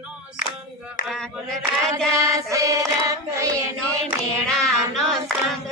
મેળાનો સંગ અજમલ રાજા શેરંગ એને મેળાનો સંગ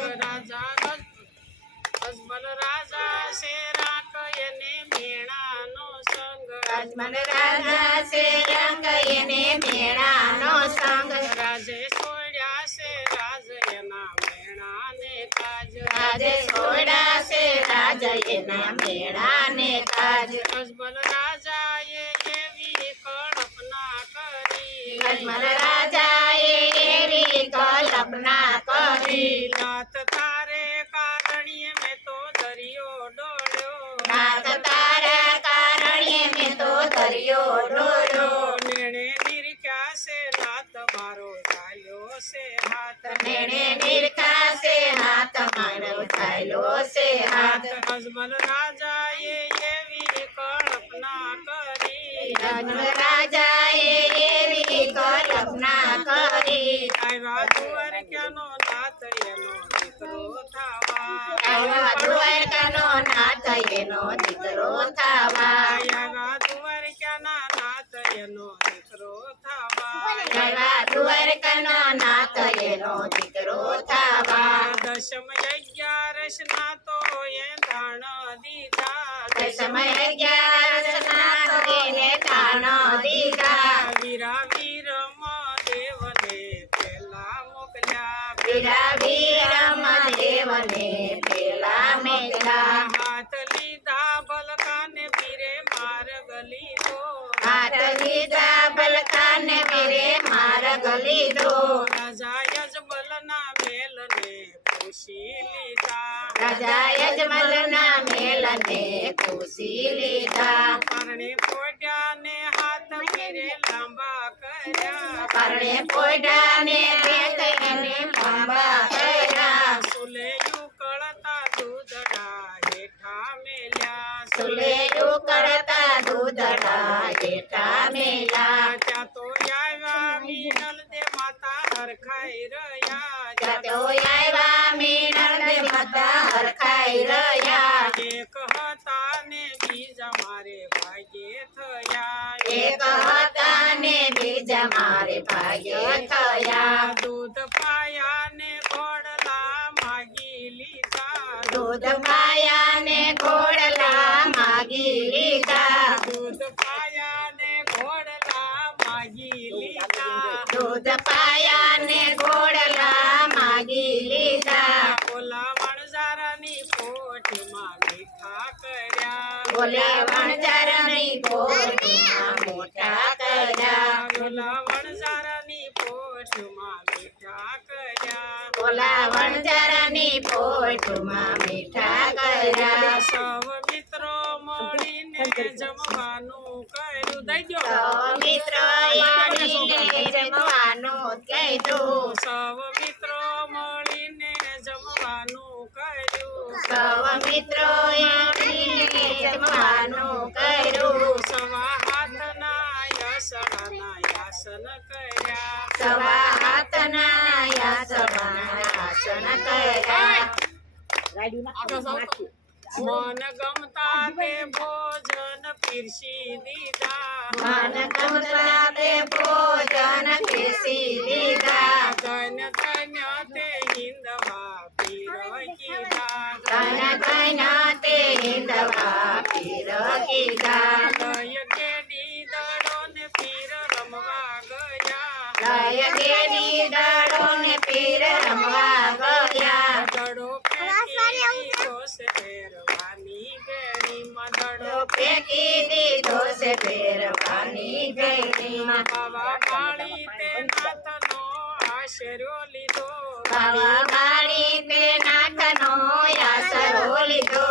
અજમલ રાજા શેરાક એને મેળાનો સંગ અજમલ રાજા શેરંગ એને મેળાનો સંગ રાજે છોડ્યા છે રાજ એના મેળાને તાજ રાજે છોડ્યા છે રાજ એના મેળાને તાજ અજમલ રાજાએ એવી કલ્પના કરી અજમલ રાજાએ એવી કલ્પના કરી નાથ તારે કારણીએ મેં તો દરિયો ડોળ્યો નાથ તારા કારણે મેં તો દરિયો ડોળ્યો નેણે નિરખ્યા છે નાથ મારો ચાલ્યો છે હાથ નેણે નિરખાશે હાથ મારો ચાલ્યો છે હાથ અજમલ રાજાએ એવી કલ્પના કરી અજમલ રાજાએ એવી કલ્પના કરી આવ્યા દ્વારકાનો નાથ એનો દીકરો થવા આવ્યા દ્વારકાનો નાથ એનો દીકરો થવા આવ્યા દ્વારકાના નાથ એનો દીકરો થવા આવ્યા દ્વારકાનો નાથ એનો દીકરો થવા દશમ 11 ના તો એ દાણ દીધા સમય 11 સ્નાન એને દાન દીધા વીરા વીર મહાદેવને પેલા મોકલ્યા વીરા વીર મહાદેવને પેલા મેઘલા હાથ લીધા ભલકાને વીરે માર્ગ લીધો હાથ લીધા બલકાને વીરે માર્ગ લીધો રાજા યજમલના મેલને પૂછી લીધા રાજા યજમલના મેલને પૂછી લીધા પરણે પોટ્યા ને હાથ વીરે લાંબા કર્યા પરણે પોઢાને બેઠને લાંબા કર્યા સુલે ઉકળતા દૂધડા હેઠા મેલ્યા સુલે ઉકળતા દૂધડા જેઠા મેલા ત્યાં તો આવ્યા મીનલ દે માતા હરખાઈ રહ્યા જતો આવ્યા મીનળ માતા હરખાઈ રહ્યા એક હતા ને બીજા મારે ભાગ્યે થયા એક હતા ને બીજા મારે ભાગ્ય થયા દૂધ પાયા ને ઘોડલા માગી લીધા દૂધ પાયા ને ઘોડલા માગી લીધા દૂધ પાયા ને ઘોડલા માગી લીધા દૂધ પાયા ને ઘોડલા માગી લીધા ઓલા વણઝારાની પોઠમાં મીઠા કર્યા બોલે વણઝાર નહીં પોટમાં મોટા કર્યા ઓલા વણઝારાની પોઠમાં મીઠા કર્યા બોલા વણઝારની પોટમાં મીઠા કર્યા સૌ મિત્રો મળીને જમવાનું કર્યું દઈ ગયો સૌ મિત્રો આવીને જમવાનું કીધું સૌ મિત્રો મળીને જમવાનું કર્યું સૌ મિત્રો આવીને જમવાનું કર્યું સવા હાથના યસડાના યાસન કર્યા સવા હાથના યાસવાના આસન કર્યા મન ગમતા તે ભોજન પીરસી દીધા મન ગમતા તે ભોજન પીરસી દીધા ધન્ય ધન્ય તે હિંદવા પીર કીધા ધન ધન તે હિંદવા પીર કીધા લય કેડી દડો ને પીર રમવા ગયા લય દેની દડો ને પીર રમવા ગયા દડો ફેંકી દીધો છે ફેરવાની ગેડીમાં દડો ફેંકી દીધો છે ફેરવાની ગેડીમાં બાવા પાળી તે નાથનો આશરો લીધો બાવા બાળી તે નાથનો આશરો લીધો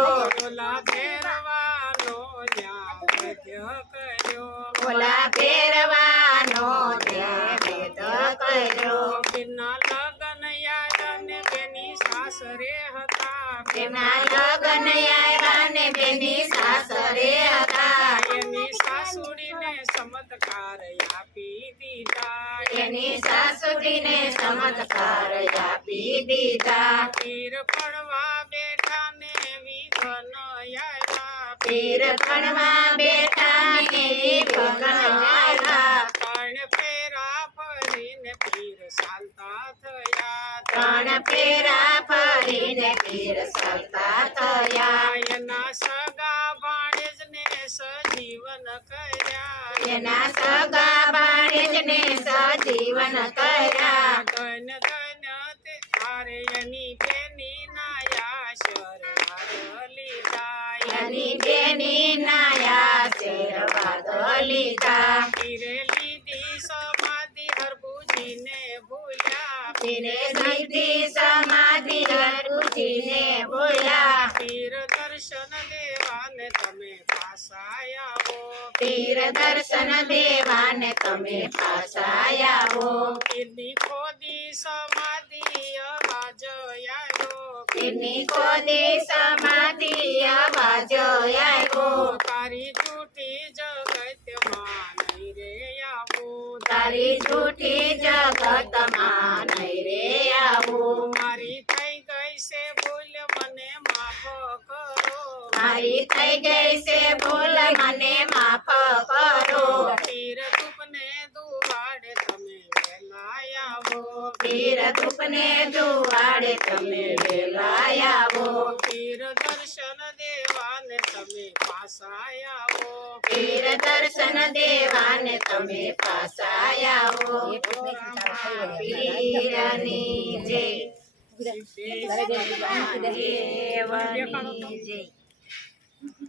ઓલા ફેરવાનો ન્યા મધ્ય કર્યો ઓલા ફેરવાનો તે ભેદ કર્યો બિના લગન યાર ને બેની સાસરે હતા તેના લગન આવ્યા ને બેની સાસરે હતા એની સાસુડીને ચમત્કાર આપી દીધા એની સાસુડીને ચમત્કાર આપી દીધા પીર પડવા બેઠા ને વિઘન આવ્યા પીર ભણવા બેઠા ને ભગવાન આવ્યા કર્ણ ફેરા ફરીને પીર સલતા થયા એના સગા ભાણેજને સજીવન કર્યા એના સગા ભાણેજને સજીવન કર્યા ધન ધન તે તારે એની બેની નાયા શરણાદ લીધા એની બેની નાયા શેરવાદ લીધા પીરે લીધી સમાધિ હરભુજીને ભૂલ્યા પીરે લીધી સમાધિ હરભુજીને ભૂલ્યા પીર દર્શન દેવાને તમે પાછા આવો પીર દર્શન દેવાને તમે પાછા આવો પીરની ખોદી સમાધિ અવાજ આવ્યો પીરની ખોદી સમાધિ અવાજ આવ્યો તારી જૂઠી જગતમાં નહીં રે આવું તારી જૂઠી જગતમાં નહીં રે આવું મારી થઈ ગઈ છે ભૂલ મને માફ કરો મારી થઈ ગઈ છે ભૂલ મને માફ કરો પીર ધૂપને દુવાડે તમે વહેલા આવો પીર ધૂપને દુવાડે તમે વેલા આવો પીર દર્શન દેવાને તમે પાછા આવો પીર દર્શન દેવાને તમે પાછા આવો પીરની જય દેવની જય